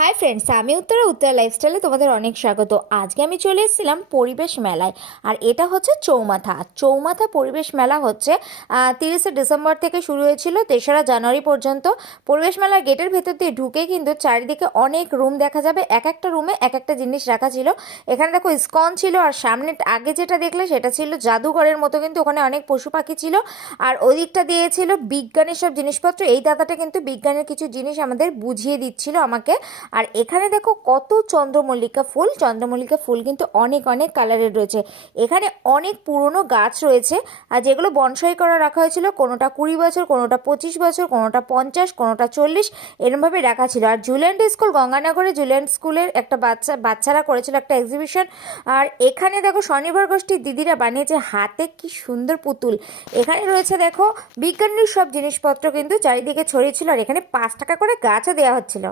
Hi friends, আমি উত্তরা লাইফস্টাইলে তোমাদের অনেক স্বাগত। আজকে আমি চলে এসেছিলাম পরিবেশ মেলায়। আর এটা হচ্ছে চৌমাথা পরিবেশ মেলা হচ্ছে 30শে ডিসেম্বর থেকে শুরু হয়েছিল 3রা জানুয়ারি পর্যন্ত। পরিবেশ মেলার গেটের ভেতর দিয়ে ঢুকে কিন্তু চারিদিকে অনেক রুম দেখা যাবে, এক একটা রুমে এক একটা জিনিস রাখা ছিল। এখানে দেখো ইসকন ছিল, আর সামনে আগে যেটা দেখলে সেটা ছিল জাদুঘরের মতো, কিন্তু ওখানে অনেক পশু পাখি ছিল। আর ওই দিকটা দিয়েছিল বিজ্ঞানের সব জিনিসপত্র। এই দাদাটা কিন্তু বিজ্ঞানের কিছু জিনিস আমাদের বুঝিয়ে দিচ্ছিল আমাকে। আর এখানে দেখো কত চন্দ্রমল্লিকা ফুল কিন্তু অনেক অনেক কালারের রয়েছে। এখানে অনেক পুরনো গাছ রয়েছে, আর যেগুলো বনসাই করা রাখা হয়েছিল, কোনোটা 20 বছর, কোনোটা 25 বছর, কোনোটা 50, কোনোটা 40, এরমভাবে রাখা ছিল। আর জুলিয়ান্ট স্কুল, গঙ্গানগরে জুলিয়ান্ট স্কুলের একটা বাচ্চারা করেছিল একটা এক্সিবিশন। আর এখানে দেখো স্বনির্ভর গোষ্ঠীর দিদিরা বানিয়েছে হাতে কি সুন্দর পুতুল। এখানে রয়েছে দেখো বিজ্ঞানের সব জিনিসপত্র কিন্তু চারিদিকে ছড়িয়ে ছিল। আর এখানে 5 টাকা করে গাছও দেওয়া হচ্ছিল।